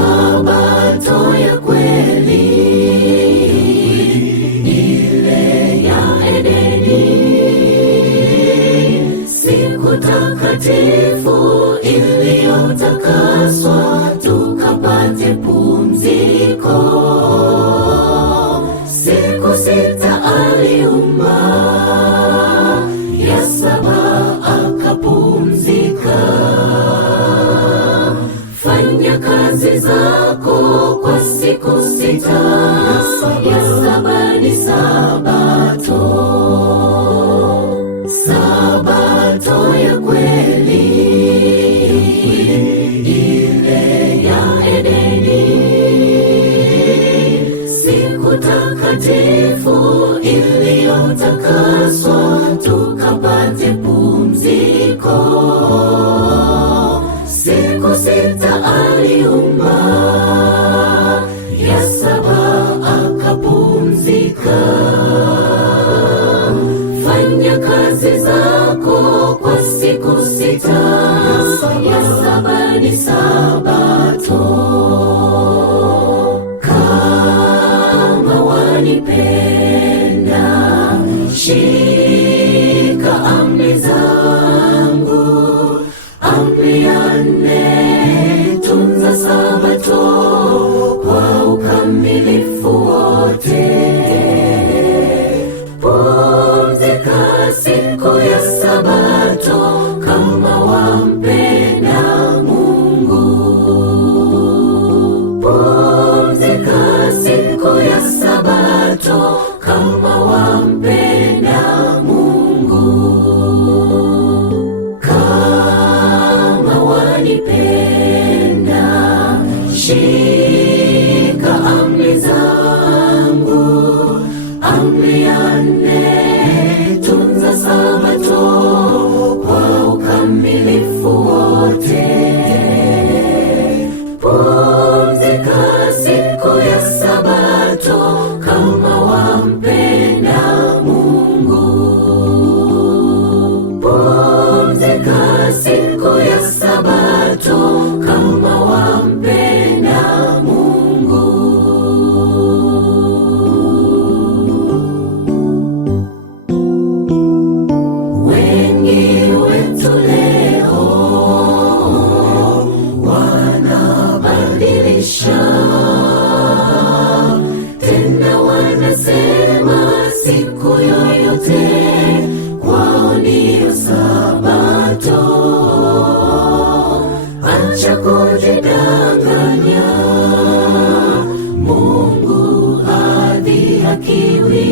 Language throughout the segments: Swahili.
Sabato ya kweli ile ya Edeni, siku takatifu iliyotakaswa tukapate pumziko. Siku sita aliumba, ya saba akapumzika. Fanya kazi zako kwa siku sita, ya saba ni Sabato. Sabato ya kweli ile ya Edeni, siku takatifu iliyotakaswa tukapate pumziko. Siku sita aliumba, ya saba akapumzika. Fanya kazi zako kwa siku sita, ya saba ni Sabato. Kama wanipenda, shika amri zangu. Amri ya nne, tunza Sabato kwa ukamilifu wote. Pumzika siku ya Sabato kama wampenda Mungu. Pumzika siku ya Sabato kama wampenda Mungu. Wanipenda, shika amri zangu. Amri ya nne, tunza Sabato kwa ukamilifu wote. Pumzika siku ya Sabato kama wampenda Mungu. Pumzika siku ya Sabato kama wampenda Mungu. Wengi wetu leo wanabadilisha, tena wanasema siku yoyote kwao ndiyo Sabato. Acha kujidanganya, Mungu hadhihakiwi.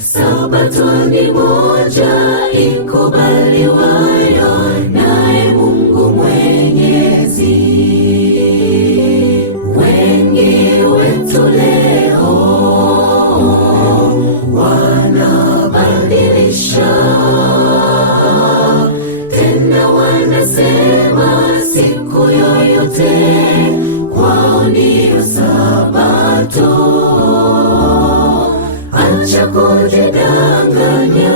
Sabato ni moja ikubaliwayo naye Mungu Mwenyezi. Wengi wetu leo wanabadilisha, tena wanasema siku yoyote kwao ndiyo Sabato. Acha kujidanganya,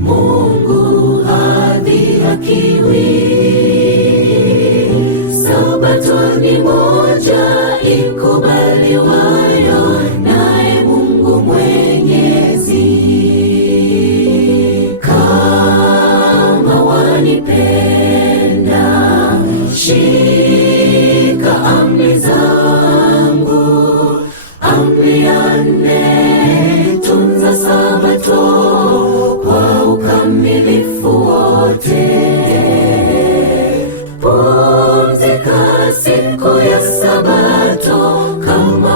Mungu hadhihakiwi. Sabato ni moja ikubaliwayo naye Mungu Mwenyezi. Kama wanipenda, shika amri zangu. Amri ya nne, tunza Sabato kwa ukamilifu wote. Pumzika siku ya Sabato kama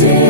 wote